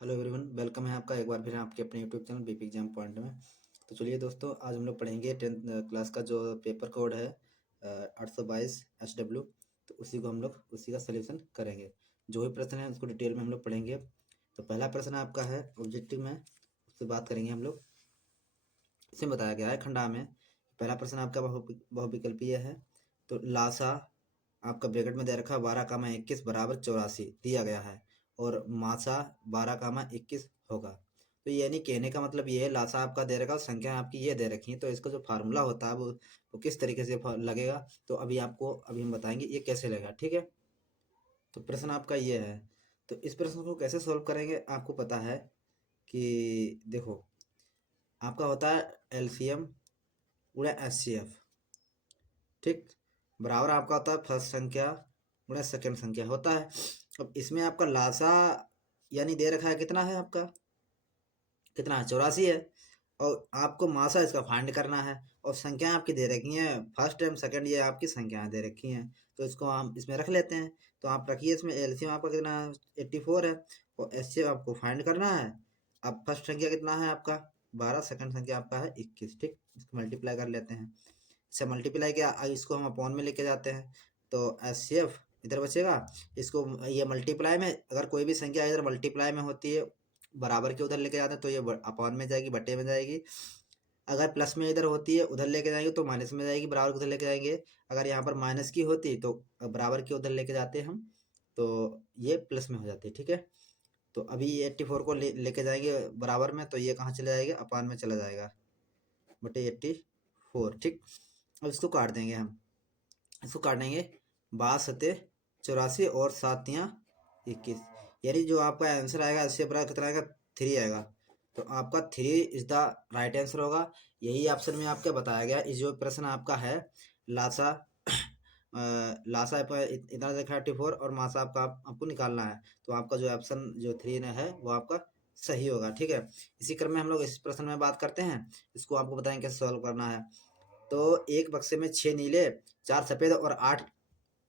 Hello everyone, welcome है आपका एक बार फिर आपके अपने YouTube channel BP exam point में। तो चलिए दोस्तों, आज हम लोग पढ़ेंगे 10th क्लास का जो पेपर कोड है 822 HW। तो उसी को हम लोग उसी का सलूशन करेंगे। जो भी प्रश्न है उसको डिटेल में हम लोग पढ़ेंगे। तो पहला प्रश्न आपका है ऑब्जेक्टिव में, उससे बात करेंगे हम लोग। इसमें बताया गया है खंडा में, पहला प्रश्न आपका बहुविकल्पीय है। तो लासा आपका ब्रैकेट में दे रखा है 12, 21 बराबर 84 दिया गया है, और मासा 12, 21 होगा। तो यानी कहने का मतलब ये है, लासा आपका दे रखा है, संख्या आपकी ये दे रखी है, तो इसका जो फार्मूला होता है वो किस तरीके से लगेगा, तो अभी हम बताएंगे ये कैसे लगेगा। ठीक है, तो प्रश्न आपका ये है। तो इस प्रश्न को कैसे सॉल्व करेंगे, आपको पता है कि देखो, आपका होता है एलसीएम गुणा एचसीएफ। ठीक, बराबर आपका होता है फर्स्ट संख्या गुणा सेकंड संख्या होता है। अब इसमें आपका लासा यानी दे रखा है, कितना है आपका, कितना है, 84 है। और आपको मासा इसका फाइंड करना है, और संख्याएं आपकी दे रखी हैं, फर्स्ट एंड सेकंड ये आपकी संख्याएं दे रखी हैं। तो इसको हम इसमें रख लेते हैं। तो आप रखिए, इसमें एलसीएम आपका कितना है, 84 है, और एचसीएफ आपको फाइंड करना है। अब फर्स्ट संख्या कितना है आपका 12, सेकंड संख्या आपका है 21। ठीक, इसको मल्टीप्लाई कर लेते हैं। इसे मल्टीप्लाई किया, इसको हम अपॉन में लेके जाते हैं, तो एच सी एफ इधर बचेगा। इसको ये मल्टीप्लाई में, अगर कोई भी संख्या इधर मल्टीप्लाई में होती है, बराबर के उधर लेके जाते हैं, तो ये अपॉन में जाएगी, बटे में जाएगी। अगर प्लस में इधर होती है, उधर लेके जाएंगे तो माइनस में जाएगी, बराबर के उधर लेके जाएंगे। अगर यहाँ पर माइनस की होती तो बराबर के उधर लेके जाते हम, तो ये प्लस में हो जाती है। ठीक है, तो अभी ये 84 को लेके जाएंगे बराबर में, तो ये कहाँ चला जाएगा, अपान में चला जाएगा, बटे 84। ठीक, अब इसको काट देंगे हम, इसको काटेंगे, 62, 84 और 7 या 21, यानी जो आपका आंसर आएगा इससे बड़ा कितना आएगा, 3 आएगा। तो आपका 3 इज द राइट आंसर होगा। यही ऑप्शन में आपका बताया गया। इस जो प्रश्न आपका है, लासा लासा पर इतना देखा 84, और मासा आपको निकालना है। तो आपका जो ऑप्शन जो 3 है वो आपका सही होगा। ठीक है, इसी क्रम में हम लोग इस प्रश्न में बात करते हैं। इसको आपको बताएंगे कैसे सॉल्व करना है। तो एक बक्से में 6 नीले, 4 सफेद और 8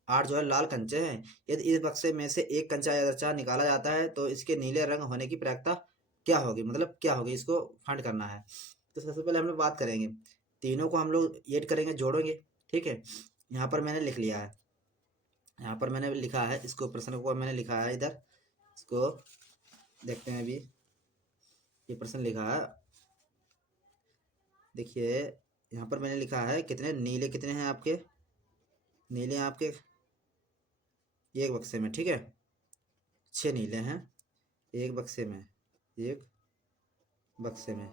8 जो है लाल कंचे हैं। यदि इस बक्से में से एक कंचा या चार निकाला जाता है, तो इसके नीले रंग होने की प्रायिकता क्या होगी, मतलब क्या होगी, इसको फाइंड करना है। तो सबसे पहले हम लोग बात करेंगे, तीनों को हम लोग ऐड करेंगे, जोड़ेंगे। ठीक है, यहाँ पर मैंने लिख लिया है, यहाँ पर मैंने लिखा है, इसको प्रश्न को मैंने लिखा है इधर। इसको देखते हैं, अभी ये प्रश्न लिखा है, देखिए यहाँ पर मैंने लिखा है कितने नीले, कितने हैं आपके नीले, आपके एक बक्से में। ठीक है, 6 नीले हैं एक बक्से में, एक बक्से में।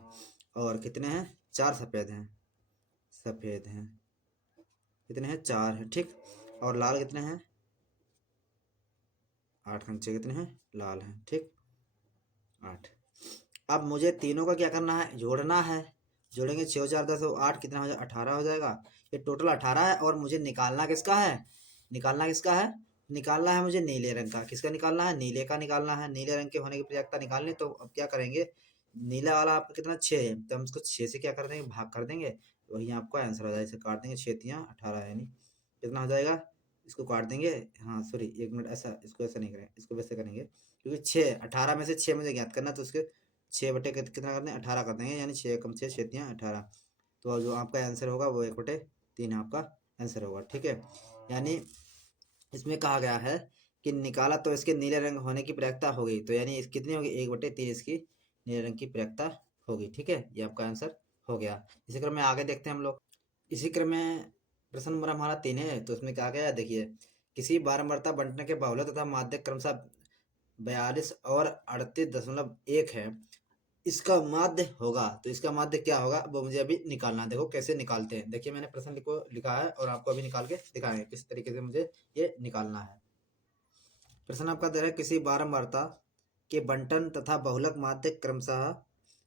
और कितने हैं, 4 सफ़ेद हैं, सफ़ेद हैं कितने हैं, 4 हैं। ठीक, और लाल कितने हैं, 8 कंचे कितने हैं, लाल हैं। ठीक, 8। अब मुझे तीनों का क्या करना है, जोड़ना है। जोड़ेंगे, 6 4 10 8, कितना हो जाएगा, 18 हो जाएगा। ये टोटल 18 है, और मुझे निकालना किसका है, निकालना किसका है, निकालना है मुझे नीले रंग का। किसका निकालना है, नीले का निकालना है। नीले रंग के होने की प्रायिकता निकालनी, तो अब क्या करेंगे, नीला वाला आपका कितना 6 है, तो हम इसको 6 से क्या कर देंगे, भाग कर देंगे, वही आपका आंसर हो जाएगा। इसे काट देंगे, 6 तियाँ 18, यानी कितना हो जाएगा, इसको काट देंगे। हाँ सॉरी, एक मिनट, ऐसा इसको ऐसा नहीं करें, इसको वैसे करेंगे, क्योंकि 6 18 में से 6 मुझे ज्ञात करना, तो उसके 6 बटे कितना कर दें, 18 कर देंगे, यानी 6 कम 6 6 तियाँ 18। तो जो आपका आंसर होगा वो 1/3 आपका आंसर होगा। ठीक है, यानी इसमें कहा गया है कि निकाला तो इसके नीले रंग होने की प्रायिकता होगी, तो यानी कितनी होगी, 1/3 इसकी नीले रंग की प्रायिकता होगी। ठीक है, ये आपका आंसर हो गया। इसी क्रम में आगे देखते हैं हम लोग। इसी क्रम में प्रश्न नंबर हमारा 3 है। तो इसमें क्या गया, देखिए, किसी बारंबारता बंटने के बहुलक तथा माध्यक क्रमशः 42 और 38.1 है, इसका माध्य होगा। तो इसका माध्य क्या होगा, वो मुझे अभी निकालना है। देखो कैसे निकालते हैं, देखिए मैंने प्रश्न को लिखा है, और आपको अभी निकाल के दिखाएंगे किस तरीके से मुझे ये निकालना है। प्रश्न आपका दे रहा है, किसी बारंबारता के बंटन तथा बहुलक माध्य क्रमशः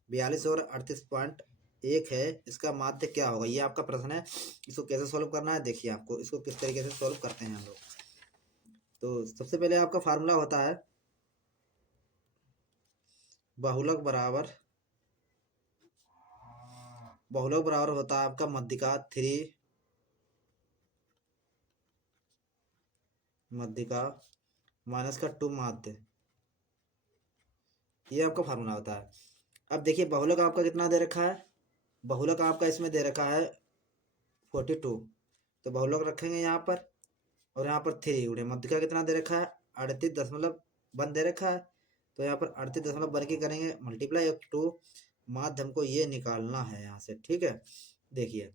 42 और 38.1 है, इसका माध्य क्या होगा, ये आपका प्रश्न है। इसको कैसे सॉल्व करना है, देखिए आपको इसको किस तरीके से सॉल्व करते हैं हम लोग। तो सबसे पहले आपका फार्मूला होता है, बहुलक बराबर, बहुलक बराबर होता है आपका मध्य का 3, मध्य का माइनस का 2 माध्य, ये आपका फार्मूला होता है। अब देखिए बहुलक आपका कितना दे रखा है, बहुलक आपका इसमें दे रखा है 42, तो बहुलक रखेंगे यहाँ पर, और यहाँ पर 3 गुणे मध्य का कितना दे रखा है 38.1 दे रखा है, तो यहाँ पर 38.1 की करेंगे मल्टीप्लाई 2, माध्य हमको ये निकालना है यहाँ से, ठीक है। देखिए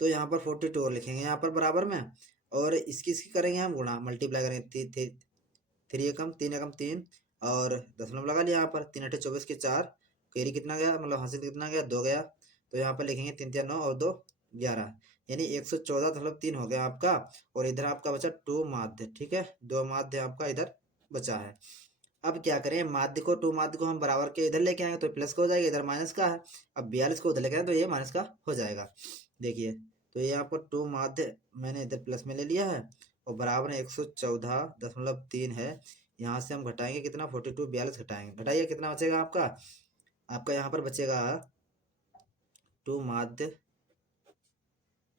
तो यहाँ पर 42 और लिखेंगे यहाँ पर बराबर में, और इसकी करेंगे हम गुणा, मल्टीप्लाई करेंगे 3 एकम 3 एकम 3, और दशमलव लगा लिया यहाँ पर, 3 अठे 24 के 4, कैरी कितना गया मतलब हासिल कितना गया 2 गया, तो यहाँ पर लिखेंगे 3 3 9 और 2 11, यानी 114.3 हो गया आपका। और इधर आपका बचा 2 माध्य, ठीक है, 2 माध्य आपका इधर बचा है। अब क्या करें, माध्य को 2 माध्य को हम बराबर के इधर लेके आएंगे तो प्लस का हो जाएगा, इधर माइनस का है। अब 42 को उधर लेके आए तो ये माइनस का हो जाएगा। देखिए तो ये आपको 2 माध्य मैंने इधर प्लस में ले लिया है, और बराबर 114.3 है। यहाँ से हम घटाएंगे कितना 42, 42 घटाएंगे, घटाइए कितना बचेगा आपका, आपका यहाँ पर बचेगा 2 माध्य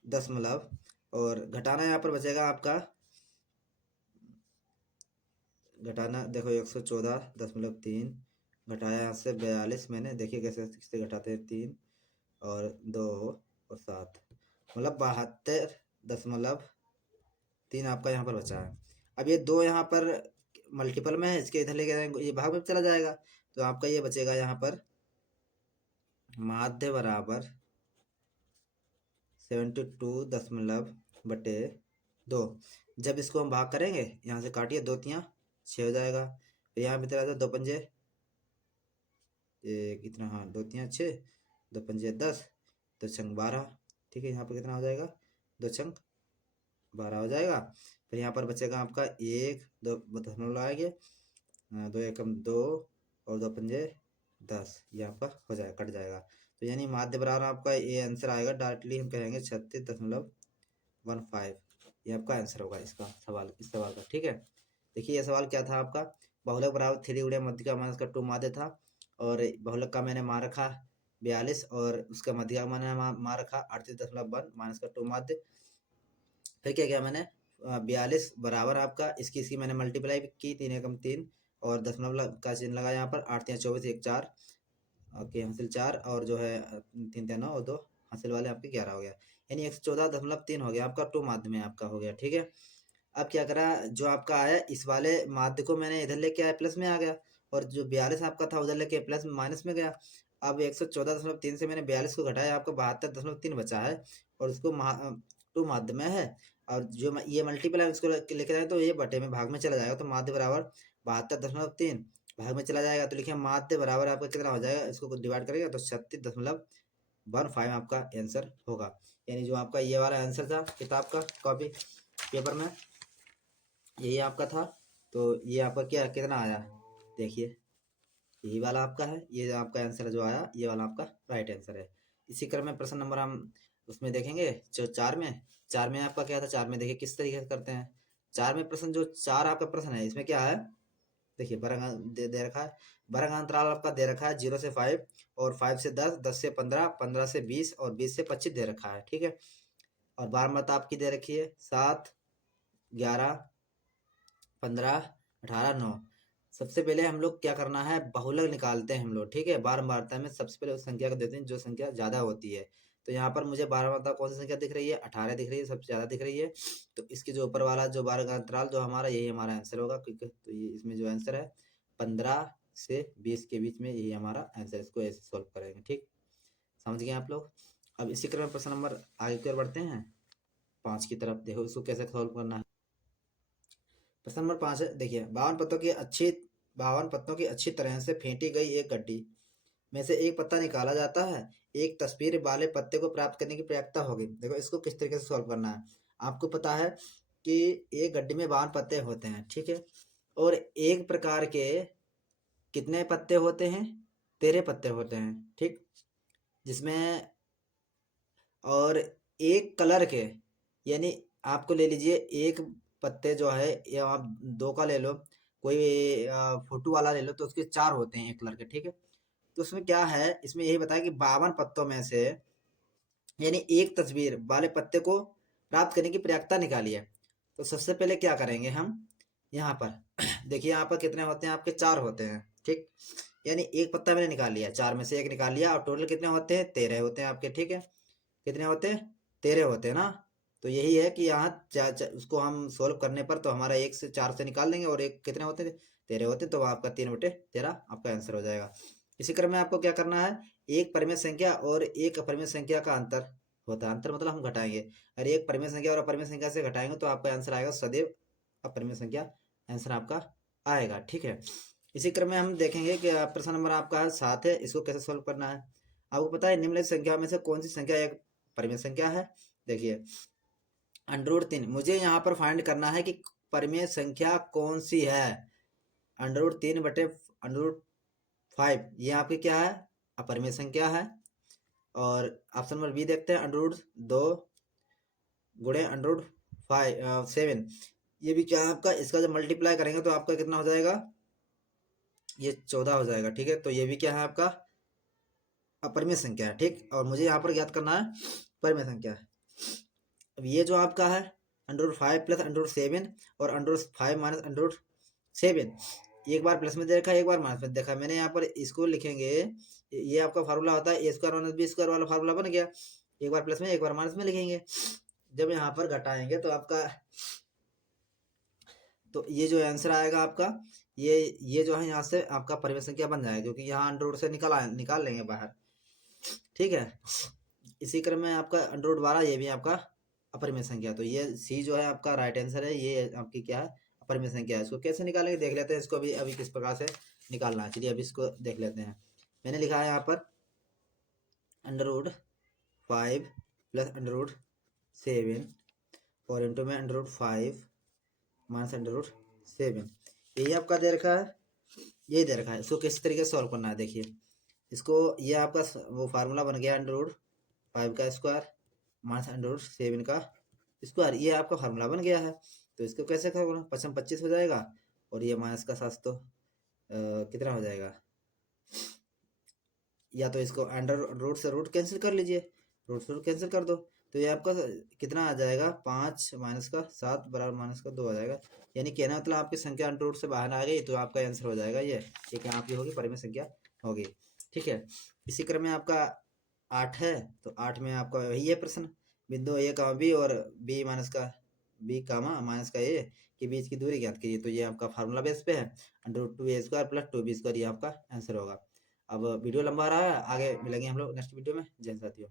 दशमलव, और घटाना यहाँ पर बचेगा आपका, घटाना देखो 114.3 घटाया यहाँ से 42, मैंने देखिए कैसे घटाते हैं, 3 और 2 और 7, मतलब 72.3 आपका यहाँ पर बचा है। अब ये 2 यहाँ पर मल्टीपल में है, इसके इधर लेके जाएंगे ये भाग में चला जाएगा, तो आपका ये बचेगा यहाँ पर माध्य बराबर 72.2। जब इसको हम भाग करेंगे यहाँ से काटिए, 2 तियाँ 6 हो जाएगा, फिर यहाँ भी तरह 2 पंजे कितना, हाँ 2 तियाँ 6, 2 पंजे 10, 2 छंग 12, ठीक है। यहाँ पर कितना हो जाएगा 2 छंग 12 हो जाएगा। फिर यहाँ पर बचेगा आपका 1 2 दशमलव लगाएंगे, 2 एकम 2 और 2 पंजे 10, ये आपका हो जाएगा, कट जाएगा। तो यानी माध्य बराबर आपका ये आंसर आएगा, डायरेक्टली हम कहेंगे 36.15, ये आपका आंसर होगा इसका सवाल, इस सवाल का, ठीक है। देखिए ये सवाल क्या था आपका, बहुलक बराबर 3 गुणे मध्य का माइनस का 2 माध्य था, और बहुलक का मैंने मान रखा 42, और उसका मध्य का मैंने मान रखा 38.1 माइनस का 2 माध्य। फिर क्या किया मैंने, 42 बराबर आपका इसकी मैंने मल्टीप्लाई की, 3 एकम 3, और दशमलव का चिन्ह लगा यहाँ पर, 8 3 24 1 4 आपके हासिल 4, और जो है 3 3 9 और 2 हासिल वाले आपके 11 हो गया, यानी 114.3 हो गया आपका 2 माध्य में आपका हो गया, ठीक है। अब क्या करा, जो आपका आया इस वाले माध्य को मैंने इधर लेके आया प्लस में आ गया, और जो 42 आपका था उधर लेके प्लस माइनस में गया। अब 114.3 से मैंने 42 को घटाया, आपका 72.3 बचा है, और उसको 2 माध्य में है, और जो ये मल्टीपल है उसको लेके जाए तो ये बटे में भाग में चला जाएगा, तो माध्य बराबर 72.3 भाग में चला जाएगा, तो लिखिए माध्य बराबर आपका कितना हो जाएगा, इसको डिवाइड करेगा तो 36.15 आपका आंसर होगा। यानी जो आपका ये वाला आंसर था किताब का कॉपी पेपर में, यही आपका था। तो ये आपका क्या कितना आया, देखिए यही वाला आपका है, ये आपका आंसर जो आया ये वाला आपका राइट आंसर है। इसी क्रम में प्रश्न नंबर हम उसमें देखेंगे जो 4 में आपका क्या था, 4 में देखिए किस तरीके से करते हैं। 4 में प्रश्न जो 4 आपका प्रश्न है इसमें क्या है, देखिए वर्ग दे रखा है, वर्ग अंतराल आपका दे रखा है 0 से 5, और 5 से 10, 10 से 15, 15 से 20 और 20 से 25 दे रखा है, ठीक है। और बारहमाता आपकी दे रखी है 7 11 15 18 9। सबसे पहले हम लोग क्या करना है, बहुलक निकालते हैं हम लोग, ठीक है। बारहमाता में सबसे पहले उस संख्या को देते हैं जो संख्या ज्यादा होती है। तो यहाँ पर मुझे बारहमाता कौन सी संख्या दिख रही है, 18 दिख रही है, सबसे ज्यादा दिख रही है। तो इसके जो ऊपर वाला जो वर्ग अंतराल जो हमारा, यही हमारा आंसर होगा, क्योंकि तो ये इसमें जो आंसर है 15 से 20 के बीच में, यही हमारा आंसर। इसको ऐसे सोल्व करेंगे, ठीक, समझ गए आप लोग। अब इसी क्रम में प्रश्न नंबर आगे की ओर बढ़ते हैं 5 की तरफ। देखो इसको कैसे सोल्व करना है। प्रश्न नंबर 5 है, देखिए 52 पत्तों की अच्छी तरह से फेंटी गई एक गड्डी में से एक पत्ता निकाला जाता है, एक तस्वीर वाले पत्ते को प्राप्त करने की प्रयासता होगी। देखो इसको किस तरीके से सॉल्व करना है। आपको पता है कि एक गड्डी में 52 पत्ते होते हैं, ठीक है, और एक प्रकार के कितने पत्ते होते हैं, 13 पत्ते होते हैं, ठीक, जिसमें और एक कलर के, यानी आपको ले लीजिए एक पत्ते जो है, या आप 2 का ले लो, कोई फोटो वाला ले लो, तो उसके 4 होते हैं एक कलर के, ठीक है। तो उसमें क्या है, इसमें यही बताया कि 52 पत्तों में से यानी एक तस्वीर वाले पत्ते को प्राप्त करने की प्रयासता निकाली है। तो सबसे पहले क्या करेंगे हम, यहाँ पर देखिए यहाँ पर कितने होते हैं आपके 4 होते हैं, ठीक। यानी एक पत्ता मैंने निकाल लिया, 4 में से 1 निकाल लिया, और टोटल कितने होते हैं, 13 होते हैं आपके, ठीक है। कितने होते हैं, 13 होते हैं ना। तो यही है कि यहाँ उसको हम सोल्व करने पर तो हमारा 1 से 4 से निकाल देंगे, और एक कितने होते हैं, 13 होते हैं, तो आपका 3/13 आपका आंसर हो जाएगा। इसी क्रम में आपको क्या करना है, एक परिमेय संख्या और एक अपरिमेय संख्या का अंतर होता है, अंतर मतलब हम घटाएंगे, और एक परिमेय संख्या और अपरिमेय संख्या से घटाएंगे तो आपका आंसर आएगा सदैव अपरिमेय संख्या, आंसर आपका आएगा, ठीक है। इसी क्रम में हम देखेंगे कि प्रश्न नंबर आपका 7 है, इसको कैसे सोल्व करना है। आपको पता है निम्नलिखित संख्या में से कौन सी संख्या एक परिमेय संख्या है। देखिए √3, मुझे यहाँ पर फाइंड करना है कि परिमेय संख्या कौन सी है। √3/√5 ये आपकी क्या है, अपरिमेय संख्या है। और ऑप्शन नंबर बी देखते हैं, √2 गुणे √7, ये भी क्या है आपका, इसका जब मल्टीप्लाई करेंगे तो आपका कितना हो जाएगा, ये 14 हो जाएगा, ठीक है। तो ये भी क्या है आपका अपरिमेय संख्या है, ठीक। और मुझे यहाँ पर ज्ञात करना है परिमेय संख्या। अब ये जो आपका है √5 + √7 और √5 - √7, एक बार प्लस में देखा एक बार माइनस में देखा, मैंने यहाँ पर इसको लिखेंगे, ये आपका फार्मूला होता है a² - b² वाला फार्मूला बन गया, एक बार प्लस में एक बार माइनस में लिखेंगे। जब यहाँ पर घटाएंगे तो आपका, तो ये जो आंसर आएगा आपका, ये जो है यहाँ से आपका परिमेय संख्या बन जाएगा, क्योंकि यहाँ अंडर रूट से निकाल लेंगे बाहर, ठीक है। इसी क्रम में आपका √12, ये भी आपका अपरिमेय संख्या, तो ये सी जो है आपका राइट आंसर है, ये आपकी क्या है अपरिमेय संख्या है। इसको कैसे निकालेंगे देख लेते हैं, इसको अभी किस प्रकार से निकालना है, चलिए अभी इसको देख लेते हैं। मैंने लिखा है यहाँ पर √5 + √7 और इंटू में √5 - √7, यही आपका दे रखा है, यही दे रखा है। इसको किस तरीके से सॉल्व करना है, देखिए इसको, ये आपका वो फार्मूला बन गया √5 का स्क्वायर - √7 का स्क्वायर, ये आपका फार्मूला बन गया है। तो इसको कैसे करोगे, 5 × 25 हो जाएगा, और ये माइनस का 7 तो कितना हो जाएगा, या तो इसको अंडर रूट से रूट कैंसिल कर लीजिए, रूट से रूट कैंसिल कर दो, तो ये आपका कितना आ जाएगा, 5 - 7 बराबर -2 आ जाएगा। यानी कहना मतलब आपकी संख्या अंडर रूट से बाहर आ गई, तो आपका आंसर हो जाएगा ये क्या आपकी होगी, परिमेय संख्या होगी, ठीक है। इसी क्रम में आपका 8 है, तो 8 में आपका वही है प्रश्न, बिंदु a, b और b माइनस का a के बीच की दूरी ज्ञात कीजिए। तो ये आपका फार्मूला बेस पे है, √2a² + 2b² ये आपका आंसर होगा। अब वीडियो लंबा रहा है, आगे मिलेंगे हम लोग नेक्स्ट वीडियो में। जय हिंद साथियों।